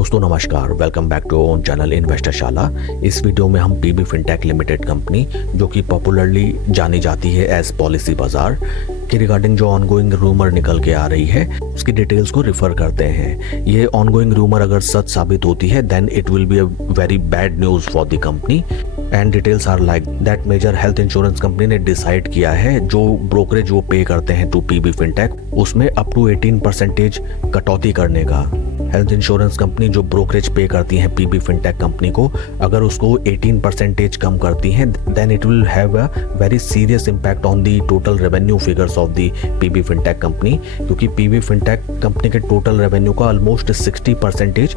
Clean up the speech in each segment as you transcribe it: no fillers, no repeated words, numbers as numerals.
दोस्तों नमस्कार, welcome back to own channel investor शाला। इस वीडियो में हम पीबी फिनटेक लिमिटेड कंपनी, जो कि पॉपुलरली जानी जाती है एज पॉलिसी बाजार, के रिगार्डिंग जो ऑनगोइंग रूमर निकल के आ रही है उसकी डिटेल्स को रिफर करते हैं। ये ऑनगोइंग रूमर अगर सच साबित होती है then it will be a very bad news for the company and details are like that major health insurance company ने डिसाइड किया है जो ब्रोकरेज वो पे करते हैं टू पीबी फिनटेक उसमें अप टू 18% कटौती करने का। हेल्थ इंश्योरेंस कंपनी जो ब्रोकरेज पे करती हैं पीबी फिनटेक कंपनी को, अगर उसको 18% कम करती हैं then it will have a very serious impact on the total revenue figures of the PB fintech company, क्योंकि पीबी फिनटेक कंपनी के टोटल रेवेन्यू का ऑलमोस्ट 60%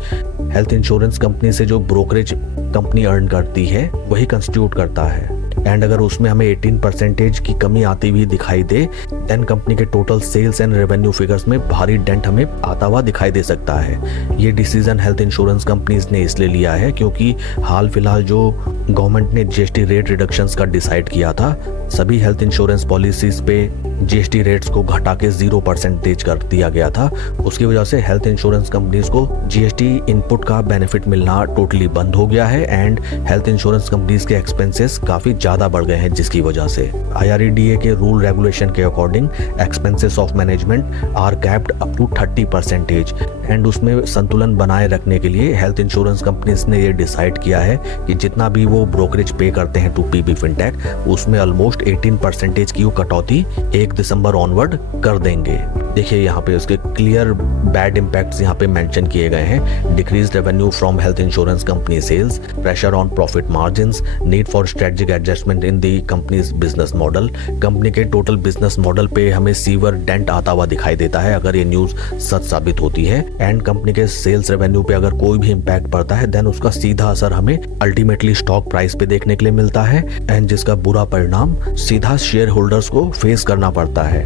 हेल्थ इंश्योरेंस कंपनी से जो ब्रोकरेज कंपनी अर्न करती है वही कंस्टिट्यूट करता है। एंड अगर उसमें हमें 18% की कमी आती हुई दिखाई दे देन कंपनी के total sales and revenue figures में भारी डेंट हमें आता हुआ दिखाई दे सकता है। ये डिसीजन हेल्थ इंश्योरेंस कंपनीज ने इसलिए लिया है क्योंकि हाल फिलहाल जो गवर्नमेंट ने जीएसटी रेट रिडक्शंस का डिसाइड किया था, सभी हेल्थ इंश्योरेंस पॉलिसीज पे जीएसटी रेट्स को घटा के 0% कर दिया गया था। उसकी वजह से हेल्थ इंश्योरेंस कंपनीज को जीएसटी इनपुट का बेनिफिट मिलना टोटली बंद हो गया है एंड हेल्थ इंश्योरेंस कंपनीज के एक्सपेंसेस काफी ज्यादा बढ़ गए हैं, जिसकी वजह से IRDA के रूल रेगुलेशन के according expenses of management are capped up to 30% and उसमें संतुलन बनाए रखने के लिए हेल्थ इंश्योरेंस कंपनीज ने ये डिसाइड किया है कि जितना भी वो ब्रोकरेज पे करते हैं टू पीबी फिनटेक उसमें ऑलमोस्ट 18% की वो कटौती 1 दिसंबर ऑनवर्ड कर देंगे। देखिए यहाँ पे उसके क्लियर बैड इम्पैक्ट्स यहाँ पे मेंशन किए गए हैं। Decrease revenue from health insurance company sales, pressure on profit margins, need for strategic adjustment in the companies business model. Company के टोटल बिजनेस मॉडल पे हमें सीवर डेंट आता हुआ दिखाई देता है अगर ये न्यूज सच साबित होती है। एंड कंपनी के सेल्स रेवेन्यू पे अगर कोई भी इम्पैक्ट पड़ता है देन उसका सीधा असर हमें अल्टीमेटली स्टॉक प्राइस पे देखने के लिए मिलता है एंड जिसका बुरा परिणाम सीधा शेयर होल्डर्स को फेस करना पड़ता है।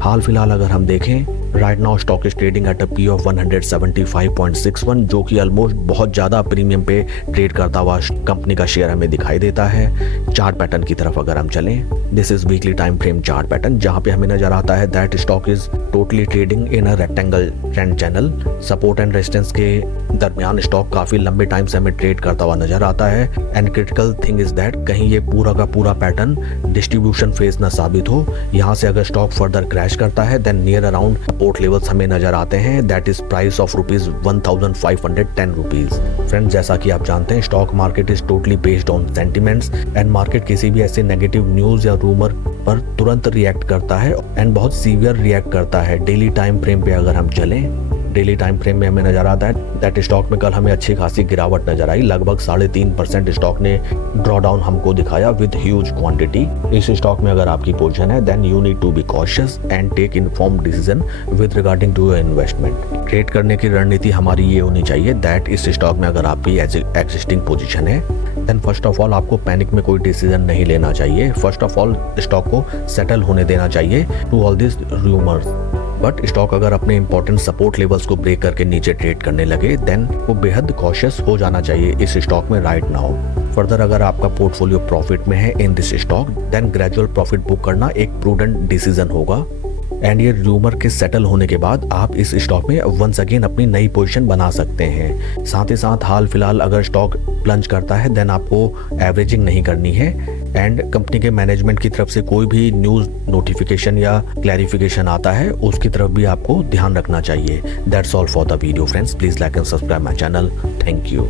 हाल फिलहाल अगर हम देखें right now stock is trading at a P of 175.61, जो कि ऑलमोस्ट बहुत ज्यादा प्रीमियम पे ट्रेड करता हुआ कंपनी का शेयर हमें दिखाई देता है। चार्ट पैटर्न की तरफ अगर हम चलें, this is weekly time frame chart pattern, जहां पे हमें नजर आता है that stock is totally trading in a rectangle trend channel. Support and resistance के दरमियान स्टॉक काफी लंबे टाइम से हमें ट्रेड करता हुआ नजर आता है and critical thing is that कहीं ये पूरा का पूरा पैटर्न डिस्ट्रीब्यूशन फेज न साबित हो। यहाँ से अगर स्टॉक फर्दर क्रैश करता है then near around support levels हमें नजर आते हैं, that is price of ₹1510। Friends, जैसा कि आप जानते हैं stock market is totally based on sentiments and market किसी भी ऐसे नेगेटिव न्यूज या रूमर पर तुरंत रिएक्ट करता है एंड बहुत सीवियर रिएक्ट करता है। डेली टाइम फ्रेम पे अगर हम चलें, डेली टाइम फ्रेम में हमें नजर आता है दैट स्टॉक में कल हमें अच्छी खासी गिरावट नजर आई। लगभग 3.5% स्टॉक ने ड्रॉ डाउन हमको दिखाया विद ह्यूज क्वांटिटी। इस स्टॉक में अगर आपकी पोजीशन है then you need to be cautious and take informed decision with regarding to your investment. Trade करने की रणनीति हमारी ये होनी चाहिए दैट इस स्टॉक में अगर आपकी एग्जिस्टिंग पोजीशन है देन फर्स्ट ऑफ ऑल आपको पैनिक में कोई डिसीजन नहीं लेना चाहिए। फर्स्ट ऑफ ऑल स्टॉक को सेटल होने देना चाहिए to all this rumours. But stock अगर अपने इंपॉर्टेंट सपोर्ट लेवल्स को ब्रेक करके नीचे ट्रेड करने लगे देन वो बेहद कॉशियस हो जाना चाहिए इस स्टॉक में राइट नाउ। फर्दर अगर आपका पोर्टफोलियो प्रॉफिट में है in this stock then gradual profit book करना एक प्रूडेंट डिसीजन होगा एंड ये रूमर के सेटल होने के बाद आप इस स्टॉक में वंस अगेन अपनी नई पोजीशन बना सकते हैं। साथ ही साथ हाल फिलहाल अगर स्टॉक प्लंज करता है देन आपको एवरेजिंग नहीं करनी है एंड कंपनी के मैनेजमेंट की तरफ से कोई भी न्यूज नोटिफिकेशन या क्लैरिफिकेशन आता है उसकी तरफ भी आपको ध्यान रखना चाहिए। That's all for the video friends, please like and subscribe my channel. Thank you.